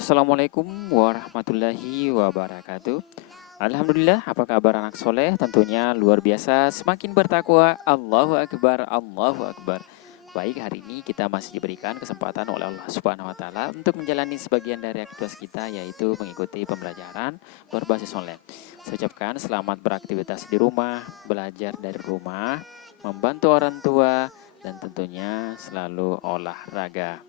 Assalamualaikum warahmatullahi wabarakatuh. Alhamdulillah, apa kabar anak soleh? Tentunya luar biasa, semakin bertakwa. Allahu Akbar, Allahu Akbar. Baik, hari ini kita masih diberikan kesempatan oleh Allah Subhanahu wa Ta'ala untuk menjalani sebagian dari aktivitas kita, yaitu mengikuti pembelajaran berbasis online. Saya ucapkan selamat beraktivitas di rumah, belajar dari rumah, membantu orang tua, dan tentunya selalu olahraga.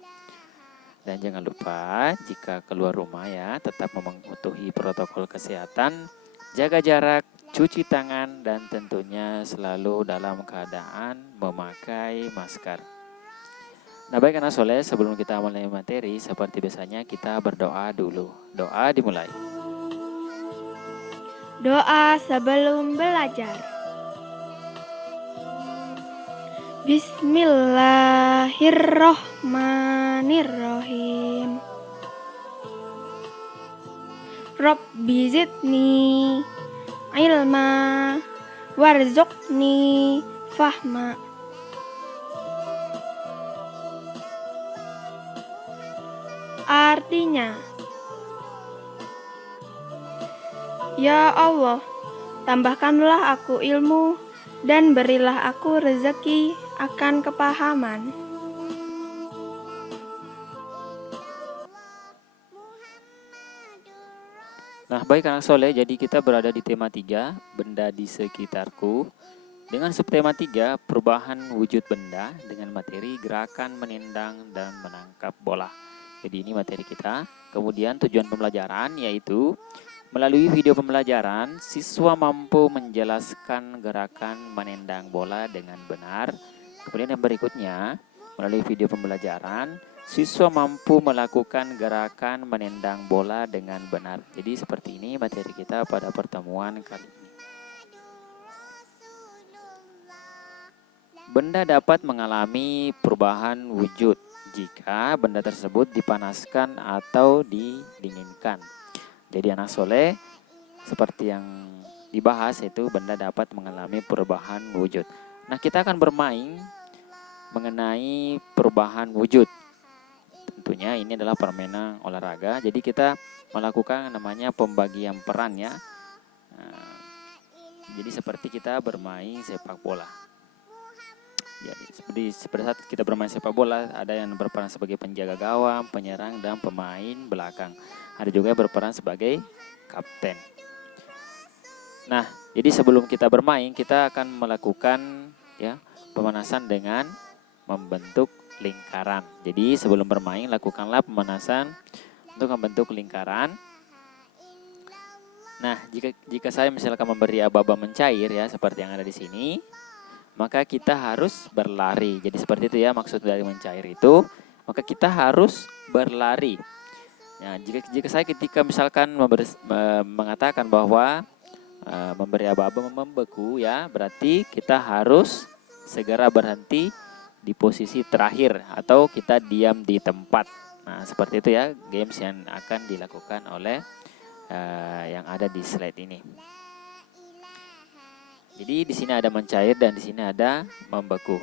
Dan jangan lupa jika keluar rumah ya, tetap mematuhi protokol kesehatan, jaga jarak, cuci tangan, dan tentunya selalu dalam keadaan memakai masker. Nah baik anak soleh, sebelum kita mulai materi, seperti biasanya kita berdoa dulu. Doa dimulai. Doa sebelum belajar. Bismillahirrohmanirrohim. Rabbi zidni ilma warzuqni fahma. Artinya, ya Allah, tambahkanlah aku ilmu dan berilah aku rezeki akan kepahaman. Nah baik anak soleh, jadi kita berada di tema 3, benda di sekitarku. Dengan subtema 3, perubahan wujud benda dengan materi gerakan menendang dan menangkap bola. Jadi ini materi kita. Kemudian tujuan pembelajaran yaitu melalui video pembelajaran, siswa mampu menjelaskan gerakan menendang bola dengan benar. Kemudian yang berikutnya, melalui video pembelajaran, siswa mampu melakukan gerakan menendang bola dengan benar. Jadi seperti ini materi kita pada pertemuan kali ini. Benda dapat mengalami perubahan wujud jika benda tersebut dipanaskan atau didinginkan. Jadi anak soleh, seperti yang dibahas itu benda dapat mengalami perubahan wujud. Nah kita akan bermain mengenai perubahan wujud. Tentunya ini adalah permainan olahraga, jadi kita melakukan namanya pembagian peran ya. Jadi seperti kita bermain sepak bola. Jadi seperti saat kita bermain sepak bola, ada yang berperan sebagai penjaga gawang, penyerang, dan pemain belakang. Ada juga yang berperan sebagai kapten. Nah, jadi sebelum kita bermain, kita akan melakukan ya pemanasan dengan membentuk lingkaran. Jadi sebelum bermain, lakukanlah pemanasan untuk membentuk lingkaran. Nah, jika saya misalkan memberi aba-aba mencair ya, seperti yang ada di sini, maka kita harus berlari. Jadi seperti itu ya maksud dari mencair itu, maka kita harus berlari. Ya, jika saya ketika misalkan mengatakan bahwa memberi aba-aba membeku ya, berarti kita harus segera berhenti di posisi terakhir atau kita diam di tempat. Nah, seperti itu ya games yang akan dilakukan oleh yang ada di slide ini. Jadi di sini ada mencair dan di sini ada membeku.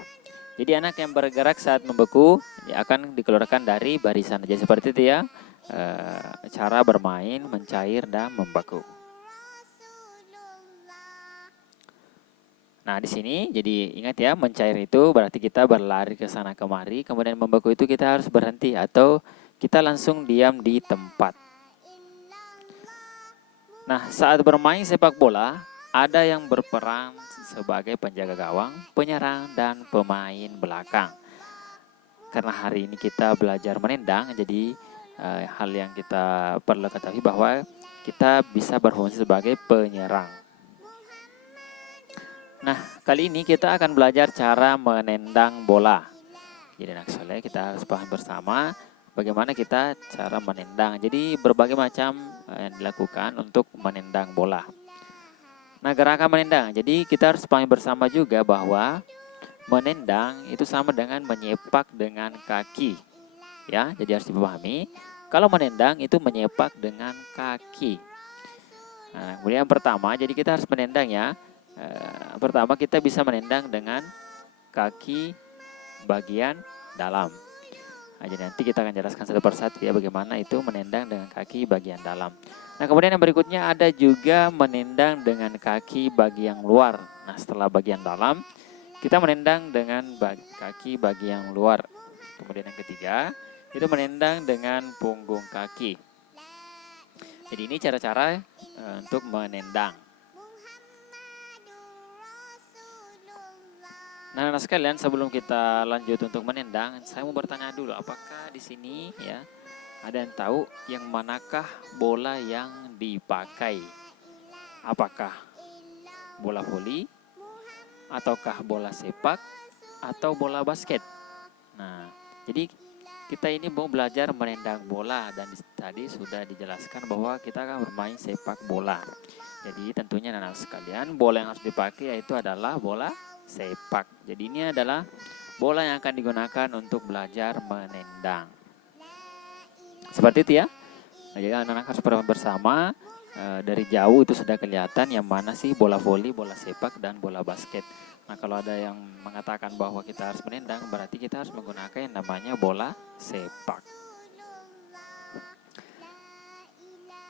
Jadi anak yang bergerak saat membeku akan dikeluarkan dari barisan. Jadi seperti itu ya cara bermain mencair dan membeku. Nah di sini jadi ingat ya, mencair itu berarti kita berlari ke sana kemari. Kemudian membeku itu kita harus berhenti atau kita langsung diam di tempat. Nah saat bermain sepak bola, ada yang berperan sebagai penjaga gawang, penyerang, dan pemain belakang. Karena hari ini kita belajar menendang, jadi hal yang kita perlu ketahui bahwa kita bisa berfungsi sebagai penyerang. Nah, kali ini kita akan belajar cara menendang bola. Jadi anak soleh, kita harus paham bersama bagaimana kita cara menendang. Jadi berbagai macam yang dilakukan untuk menendang bola. Nah gerakan menendang, jadi kita harus pahami bersama juga bahwa menendang itu sama dengan menyepak dengan kaki. Ya, jadi harus dipahami, kalau menendang itu menyepak dengan kaki. Nah kemudian yang pertama, jadi kita harus menendang ya. Pertama kita bisa menendang dengan kaki bagian dalam. Nah, jadi nanti kita akan jelaskan satu persatu ya bagaimana itu menendang dengan kaki bagian dalam. Nah, kemudian yang berikutnya ada juga menendang dengan kaki bagian luar. Nah, setelah bagian dalam, kita menendang dengan kaki bagian luar. Kemudian yang ketiga, itu menendang dengan punggung kaki. Jadi ini cara-cara untuk menendang. Nah, anak sekalian, sebelum kita lanjut untuk menendang, saya mau bertanya dulu, apakah di sini ya ada yang tahu yang manakah bola yang dipakai? Apakah bola voli, ataukah bola sepak, atau bola basket? Nah, jadi kita ini mau belajar menendang bola dan tadi sudah dijelaskan bahwa kita akan bermain sepak bola. Jadi tentunya anak sekalian, bola yang harus dipakai yaitu adalah bola sepak. Jadi ini adalah bola yang akan digunakan untuk belajar menendang. Seperti itu ya. Nah, jadi anak-anak harus bersama. Dari jauh itu sudah kelihatan yang mana sih bola voli, bola sepak, dan bola basket. Nah, kalau ada yang mengatakan bahwa kita harus menendang, berarti kita harus menggunakan yang namanya bola sepak.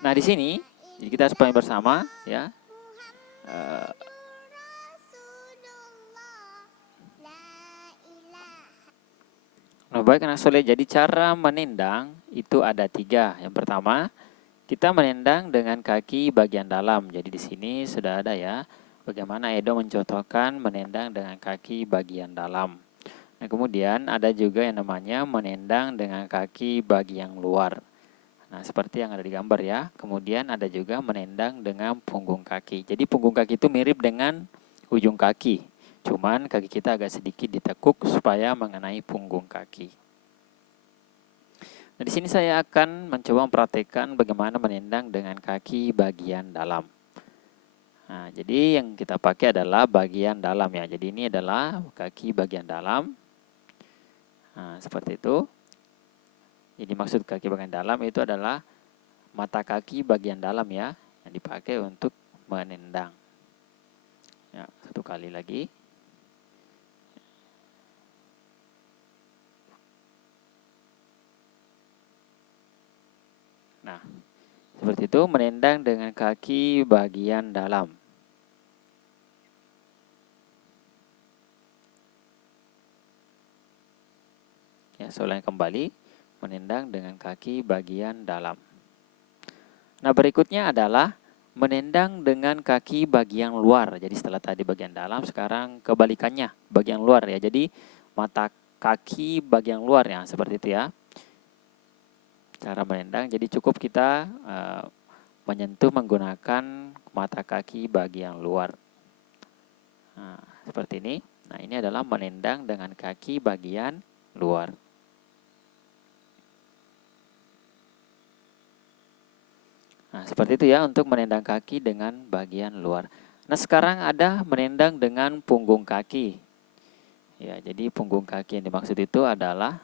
Nah, di sini jadi kita harus pahami bersama ya. Nah, baik anak soleh, jadi cara menendang itu ada 3. Yang pertama, kita menendang dengan kaki bagian dalam. Jadi di sini sudah ada ya, bagaimana Edo mencontohkan menendang dengan kaki bagian dalam. Nah, kemudian ada juga yang namanya menendang dengan kaki bagian luar. Nah, seperti yang ada di gambar ya. Kemudian ada juga menendang dengan punggung kaki. Jadi punggung kaki itu mirip dengan ujung kaki. Cuman kaki kita agak sedikit ditekuk supaya mengenai punggung kaki. Nah, di sini saya akan mencoba mempraktekkan bagaimana menendang dengan kaki bagian dalam. Nah, jadi yang kita pakai adalah bagian dalam ya. Jadi ini adalah kaki bagian dalam. Nah, seperti itu. Jadi maksud kaki bagian dalam itu adalah mata kaki bagian dalam ya, yang dipakai untuk menendang. Ya, satu kali lagi. Nah, seperti itu menendang dengan kaki bagian dalam. Ya, saya ulangi kembali, menendang dengan kaki bagian dalam. Nah, berikutnya adalah menendang dengan kaki bagian luar. Jadi setelah tadi bagian dalam, sekarang kebalikannya, bagian luar ya. Jadi mata kaki bagian luar ya, seperti itu ya. Cara menendang, jadi cukup kita menyentuh menggunakan mata kaki bagian luar. Nah, seperti ini. Nah, ini adalah menendang dengan kaki bagian luar. Nah, seperti itu ya untuk menendang kaki dengan bagian luar. Nah, sekarang ada menendang dengan punggung kaki. Ya, jadi punggung kaki yang dimaksud itu adalah,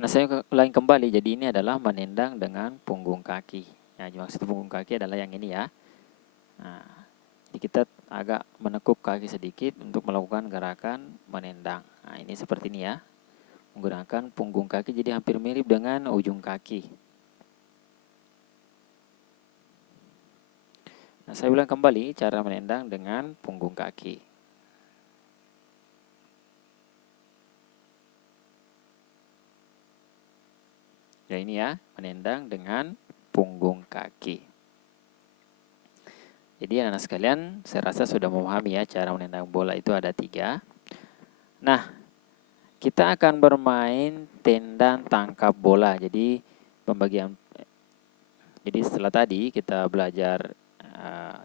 nah saya ulangi kembali, jadi ini adalah menendang dengan punggung kaki. Ya, dimaksud punggung kaki adalah yang ini ya. Nah, jadi kita agak menekuk kaki sedikit untuk melakukan gerakan menendang. Nah, ini seperti ini ya. Menggunakan punggung kaki jadi hampir mirip dengan ujung kaki. Nah, saya ulang kembali cara menendang dengan punggung kaki. Ya, ini ya, menendang dengan punggung kaki. Jadi anak-anak sekalian, saya rasa sudah memahami ya cara menendang bola itu ada 3. Nah, kita akan bermain tendang tangkap bola. Jadi setelah tadi kita belajar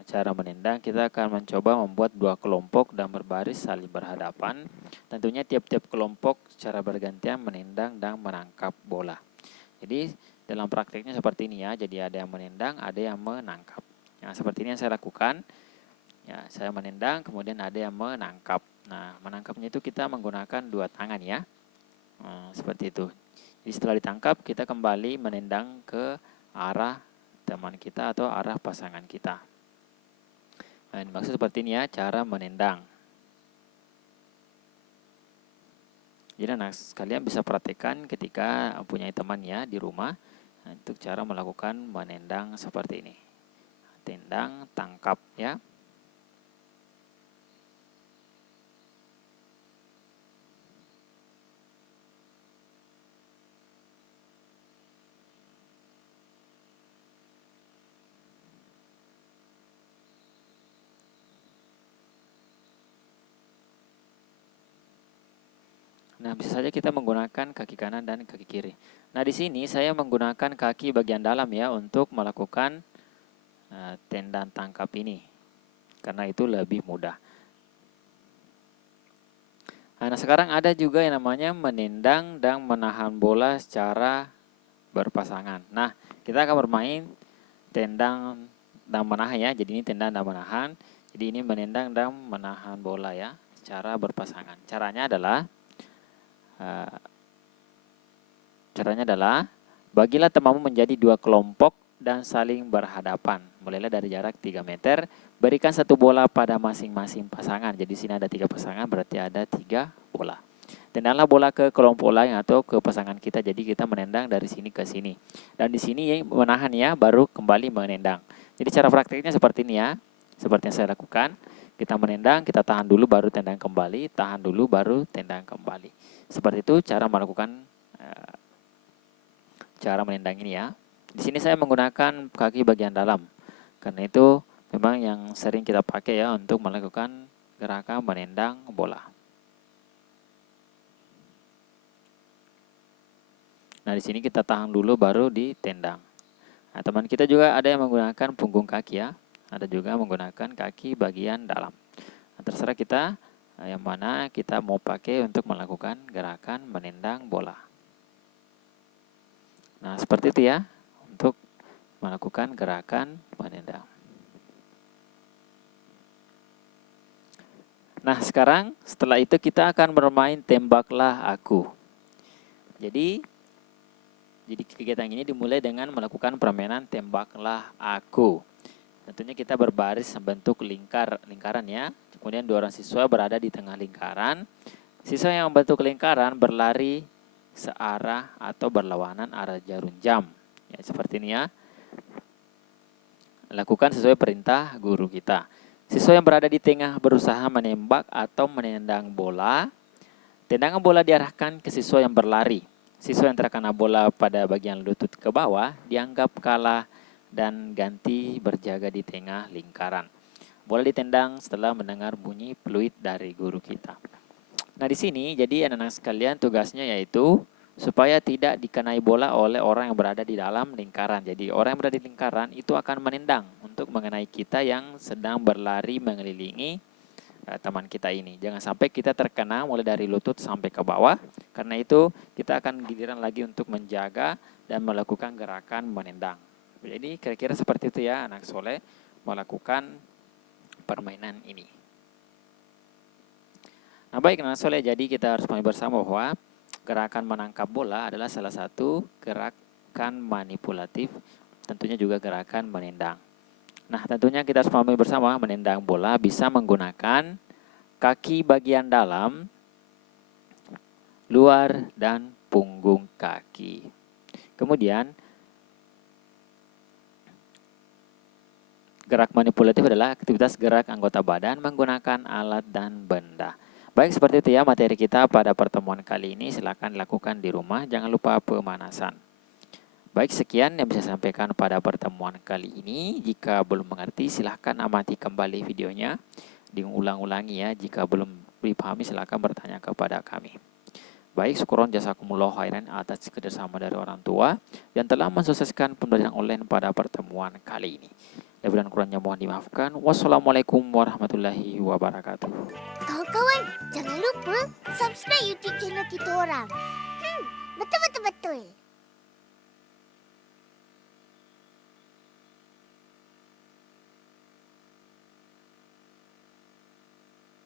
cara menendang, kita akan mencoba membuat 2 kelompok dan berbaris saling berhadapan. Tentunya tiap-tiap kelompok secara bergantian menendang dan menangkap bola. Jadi dalam prakteknya seperti ini ya. Jadi ada yang menendang, ada yang menangkap. Nah, seperti ini yang saya lakukan. Ya, saya menendang, kemudian ada yang menangkap. Nah, menangkapnya itu kita menggunakan 2 tangan ya. Nah, seperti itu. Jadi setelah ditangkap, kita kembali menendang ke arah teman kita atau arah pasangan kita. Nah, maksud seperti ini ya, cara menendang. Jadi anak sekalian bisa praktekkan ketika punya teman ya di rumah. Nah, untuk cara melakukan menendang seperti ini. Tendang, tangkap ya. Nah, bisa saja kita menggunakan kaki kanan dan kaki kiri. Nah, di sini saya menggunakan kaki bagian dalam ya untuk melakukan tendang tangkap ini. Karena itu lebih mudah. Nah, sekarang ada juga yang namanya menendang dan menahan bola secara berpasangan. Nah, kita akan bermain tendang dan menahan ya. Jadi ini tendang dan menahan. Jadi ini menendang dan menahan bola ya secara berpasangan. Caranya adalah bagilah temamu menjadi 2 kelompok dan saling berhadapan. Mulailah dari jarak 3 meter, berikan 1 bola pada masing-masing pasangan. Jadi sini ada 3 pasangan, berarti ada 3 bola. Tendanglah bola ke kelompok lain atau ke pasangan kita. Jadi kita menendang dari sini ke sini. Dan di sini menahan ya, baru kembali menendang. Jadi cara praktiknya seperti ini ya. Seperti yang saya lakukan. Kita menendang, kita tahan dulu baru tendang kembali, tahan dulu baru tendang kembali. Seperti itu cara melakukan cara menendang ini ya. Di sini saya menggunakan kaki bagian dalam. Karena itu memang yang sering kita pakai ya untuk melakukan gerakan menendang bola. Nah, di sini kita tahan dulu baru ditendang. Nah, teman kita juga ada yang menggunakan punggung kaki ya. Ada juga menggunakan kaki bagian dalam. Nah, terserah kita yang mana kita mau pakai untuk melakukan gerakan menendang bola. Nah, seperti itu ya untuk melakukan gerakan menendang. Nah, sekarang setelah itu kita akan bermain tembaklah aku. Jadi kegiatan ini dimulai dengan melakukan permainan tembaklah aku. Tentunya kita berbaris membentuk lingkaran ya. Kemudian 2 orang siswa berada di tengah lingkaran. Siswa yang membentuk lingkaran berlari searah atau berlawanan arah jarum jam. Ya, seperti ini ya. Lakukan sesuai perintah guru kita. Siswa yang berada di tengah berusaha menembak atau menendang bola. Tendangan bola diarahkan ke siswa yang berlari. Siswa yang terkena bola pada bagian lutut ke bawah dianggap kalah dan ganti berjaga di tengah lingkaran. Bola ditendang setelah mendengar bunyi peluit dari guru kita. Nah, di sini jadi anak-anak sekalian tugasnya yaitu supaya tidak dikenai bola oleh orang yang berada di dalam lingkaran. Jadi orang yang berada di lingkaran itu akan menendang untuk mengenai kita yang sedang berlari mengelilingi teman kita ini. Jangan sampai kita terkena mulai dari lutut sampai ke bawah. Karena itu kita akan giliran lagi untuk menjaga dan melakukan gerakan menendang. Jadi kira-kira seperti itu ya anak soleh melakukan permainan ini. Nah, baik anak soleh, jadi kita harus pahami bersama bahwa gerakan menangkap bola adalah salah satu gerakan manipulatif, tentunya juga gerakan menendang. Nah, tentunya kita harus pahami bersama menendang bola bisa menggunakan kaki bagian dalam, luar, dan punggung kaki. Kemudian, gerak manipulatif adalah aktivitas gerak anggota badan menggunakan alat dan benda. Baik, seperti itu ya materi kita pada pertemuan kali ini. Silakan lakukan di rumah, jangan lupa pemanasan. Baik, sekian yang bisa saya sampaikan pada pertemuan kali ini. Jika belum mengerti, silahkan amati kembali videonya. Diulang-ulangi ya, jika belum dipahami silahkan bertanya kepada kami. Baik, syukuron jazakumullah khairan atas kerjasama dari orang tua yang telah mensukseskan pembelajaran online pada pertemuan kali ini. Lebih dan kurangnya mohon dimaafkan. Wassalamualaikum warahmatullahi wabarakatuh. Kawan-kawan, jangan lupa subscribe YouTube channel kita orang. Betul-betul.